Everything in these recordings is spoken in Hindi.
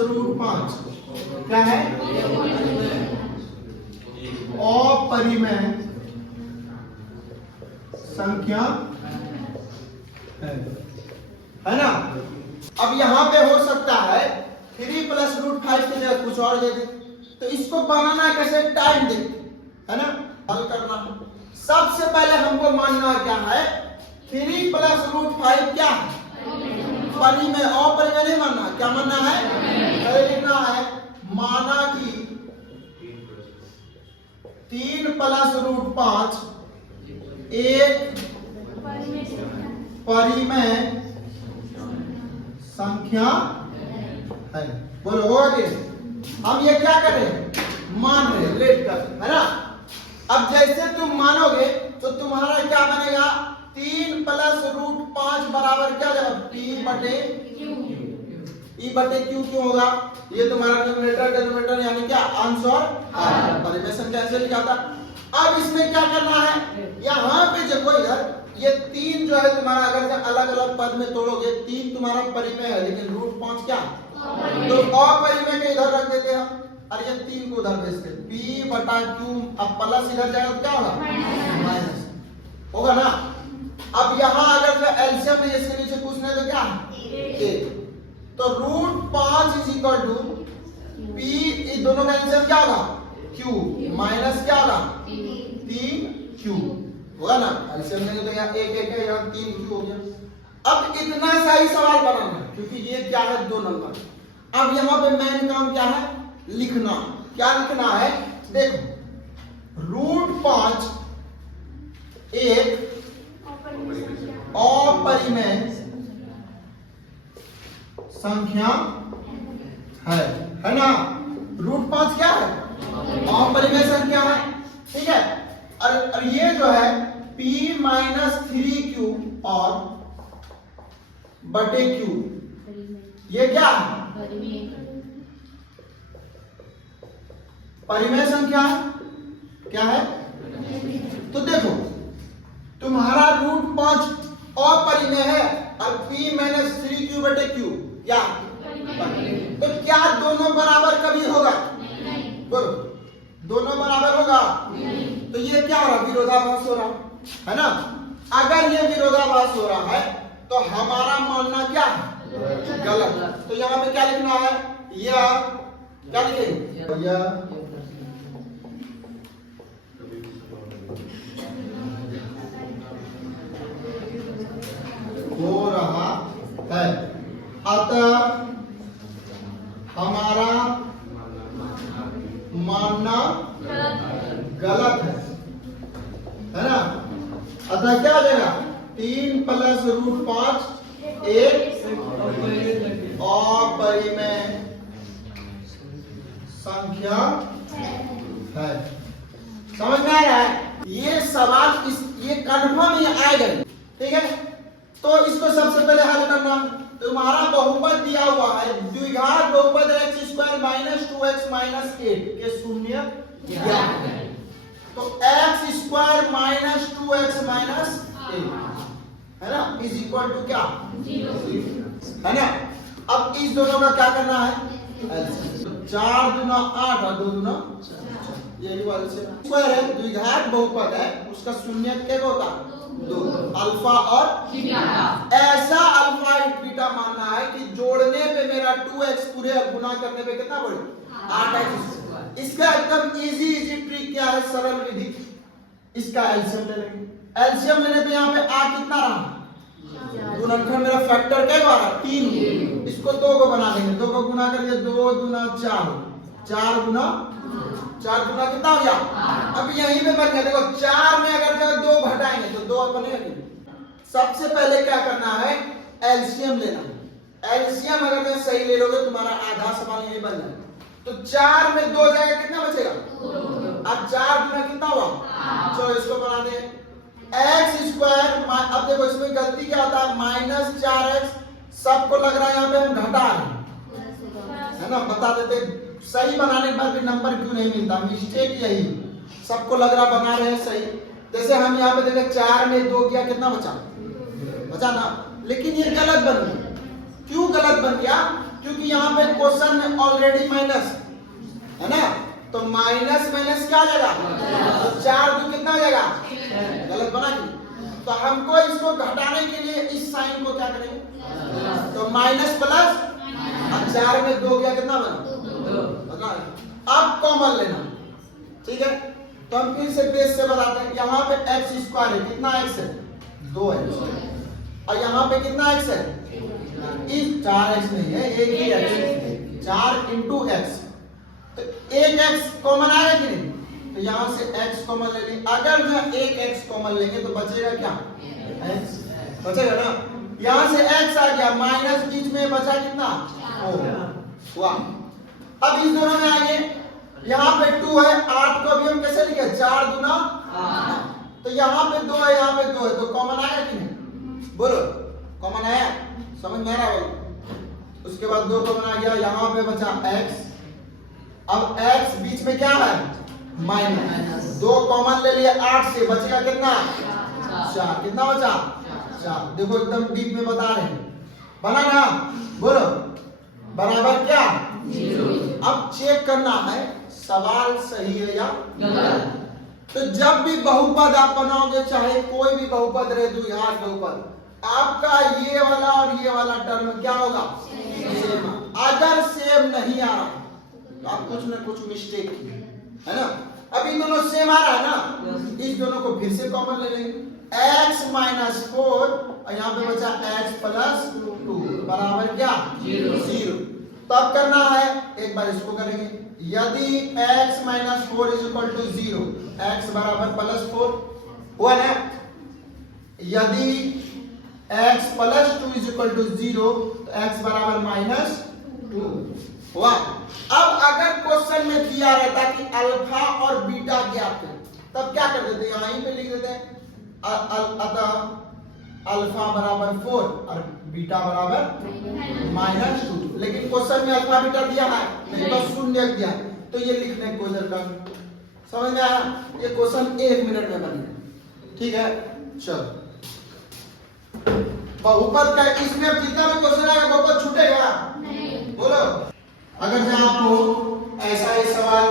√5 क्या है? अपरिमेय संख्या है ना। अब यहां पे हो सकता है 3 + √5 की जगह कुछ और दे दे, तो इसको बनाना कैसे? टाइम दे, है ना, हल करना है। सबसे पहले हमको मानना क्या है? 3 + √5 क्या है? परिमेय। अपरिमेय नहीं मानना, क्या मानना है? लिखना है माना कि 3 + √5 एक परिमेय संख्या है। बोलो होगा कि? हम ये क्या कर रहे हैं? मान रहे हैं, लेट कर, है ना। अब जैसे तुम मानोगे तो तुम्हारा क्या बनेगा? 3 + √5 बराबर क्या होगा? P/Q क्यों होगा? ये तुम्हारा न्यूमरेटर डिनोमिनेटर यानी क्या? अंश और परिमेय संख्या ऐसे लिखा था। अब इसमें क्या करना है? यहाँ पे देखो इधर ये 3 जो है तुम्हारा, अगर अलग अलग पद में तोड़ोगे 3 तुम्हारा परिमेय है, लेकिन √5 क्या? तो अपरिमेय के इधर रख देते हैं और ये 3 को उधर भेजते हैं। P/Q। अब प्लस इधर जाएगा तो क्या होगा? माइनस होगा ना। अब यहाँ अगर एलसीएम में इसके नीचे पूछना है तो क्या? 1। तो √5 = P, इस दोनों का एलसीएम क्या होगा? Q माइनस क्या होगा? 3Q होगा ना। एलसीएम लेंगे तो यहाँ 1 1 है, यहाँ 3Q हो गया। अब इतना सा ही सवाल बनाना है, क्योंकि ये क्या है? 2 नंबर। अब यहाँ पे मेन काम क्या है? लिखना। क्या लिखना है? देखो √5 एक अपरिमेय संख्या है ना। √5 क्या है? अपरिमेय संख्या है, ठीक है। और ये जो है P - 3Q और बटे Q, ये क्या है? परिमेय संख्या क्या है? तो देखो तुम्हारा √5 अपरिमेय है और P - 3Q बटे Q क्या? तो क्या दोनों बराबर कभी होगा? बोलो, दोनों बराबर होगा? तो ये क्या हो रहा? विरोधाभास हो रहा है ना। अगर ये विरोधाभास हो रहा है तो हमारा मानना क्या है? गलत। तो यहाँ पे क्या लिखना है? यह क्या लिखेंगे? यह हो रहा है, अतः हमारा मानना गलत है ना। अतः क्या हो जाएगा? 3 + √5 एक अपरिमेय संख्या है। समझ में आ रहा है? ये सवाल ये कन्फर्म ही आएगा, ठीक है। तो इसको सबसे पहले हल करना। तुम्हारा बहुपद दिया हुआ है, द्विघात बहुपद x² - 2x - 8 के शून्य ज्ञात है। तो x² - 2x - 8 है ना, इज इक्वल टू क्या? 0 है ना। अब इस दोनों का क्या करना है? 4 दूना 8 और 2 दूना 4, यही वाले से स्क्वायर है, द्विघात बहुपद है, उसका शून्य क्या होता? 2 अल्फा और बीटा। ऐसा अल्फा बीटा मानना है कि जोड़ने पे मेरा 2x पूरे और गुना करने पे कितना बढ़े? 8x। इसका एकदम इजी ट्रिक क्या है? सरल विधि। इसका एलसीएम ले लेंगे। एलसीएम लेने पे यहाँ पे आ कितना रहा? गुणनखंड मेरा फैक्टर क्या आ रहा? 3। इसको 2 को बना देंगे, 2 को गुना करिए, 2 दूना 4, 4 गुना कितना हो गया? अब यहीं पे बन गया। देखो 4 में अगर 2 घटाएंगे तो 2 अपने। सबसे पहले क्या करना है? एलसीएम लेना है। एलसीएम अगर सही ले लोगे तुम्हारा आधा सवाल यही बन जाएगा। तो 4 में 2 जाएगा, कितना बचेगा? अब 4 गुना कितना हुआ? चलो इसको बना दे x²। अब देखो इसमें गलती क्या होता है? -4x। सबको लग रहा है यहाँ पे हम घटा रहे हैं, है ना। बता देते सही बनाने के बाद भी नंबर क्यों नहीं मिलता? मिस्टेक यही, सबको लग रहा बना रहे हैं सही। जैसे हम यहाँ पे देखें 4 में 2 गया, कितना बचा? ना। लेकिन ये गलत बन गया। क्यों गलत बन गया? क्योंकि यहाँ पे क्वेश्चन में ऑलरेडी माइनस है ना, तो माइनस माइनस क्या आ जाएगा, तो 4 2 कितना हो जाएगा, गलत बना कि? तो हमको इसको घटाने के लिए इस साइन को क्या करेंगे, तो माइनस प्लस, अब 4 में 2 गया, कितना बना, अब कॉमन लेना, ठीक है। तो हम फिर से बेस से बताते हैं, यहाँ पे एक्स स्क्वायर है, कितना एक्स है, 2x, और यहाँ पे कितना एक्स है, इस 4x नहीं है, एक ही x, 4 इंटू एक्स, तो एक x कॉमन आएगा कि नहीं, तो यहाँ से x कॉमन ले लेंगे, अगर जो एक x कॉमन लेंगे तो बचेगा क्या, x बचेगा ना, यहाँ से x आ गया, माइनस बीच में बचा कितना, हुआ। अब इस दोनों में आएंगे, यहाँ पे 2 है, 8 को भी हम कैसे लिखे, 4 दूना 8, तो यहाँ पे 2 है, यहाँ पे 2 है, तो कॉमन आया कि नहीं, बोलो कॉमन आया, समझ में आ रहा है। उसके बाद 2 कॉमन आ गया, यहाँ पे बचा x, अब x बीच में क्या है, माइनस, 2 कॉमन ले लिया 8 से, बचेगा कितना, 4, कितना बचा, 4, देखो एकदम डीप में बता रहे हैं, बना ना, बोलो बराबर क्या, 0। अब चेक करना है सवाल सही है या गलत। तो जब भी बहुपद आप बनाओगे, चाहे कोई भी बहुपद रहे, द्विघात बहुपद, आपका ये वाला और ये वाला टर्म क्या होगा, सेम। अगर सेम नहीं आ रहा तो आप कुछ ना कुछ मिस्टेक की है ना। अब इन दोनों सेम आ रहा है ना, इस दोनों को फिर से कॉमन ले लेंगे, x माइनस 4 और यहाँ पे बचा x प्लस 2 बराबर क्या, 0। तब करना है, एक बार इसको करेंगे, यदि x minus 4 is equal to 0, x बराबर प्लस 4 हुआ ना, यदि x plus 2 is equal to 0, तो x बराबर माइनस 2 हुआ। अब अगर क्वेश्चन में दिया रहता कि अल्फा और बीटा ज्ञात है, तब क्या कर देते, यहीं पे लिख देते हैं, अतः अल्फा बराबर 4 और बीटा बराबर माइनस 2, लेकिन क्वेश्चन में अल्फा बीटा दिया है नहीं, बस शून्य दिया, तो ये लिखने को दरकार, समझ में आया, ये क्वेश्चन 1 मिनट में बनेगा, ठीक है। चलो बहुपद का इसमें अब जितना भी क्वेश्चन आएगा बहुपद छूटेगा नहीं, बोलो। अगर जो आपको ऐसा ही सवाल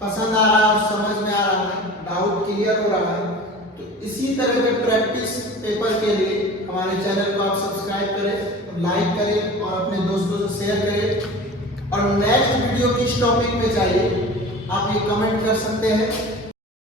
पसंद आ रहा है, समझ में आ रहा है, डाउट क्लियर हो रहा है, तो इसी तरह के प्रैक्टिस पेपर के लिए हमारे चैनल को आप सब्सक्राइब करें, लाइक करें और अपने दोस्तों से शेयर करें। और नेक्स्ट वीडियो किस टॉपिक पे चाहिए आप ये कमेंट कर सकते हैं।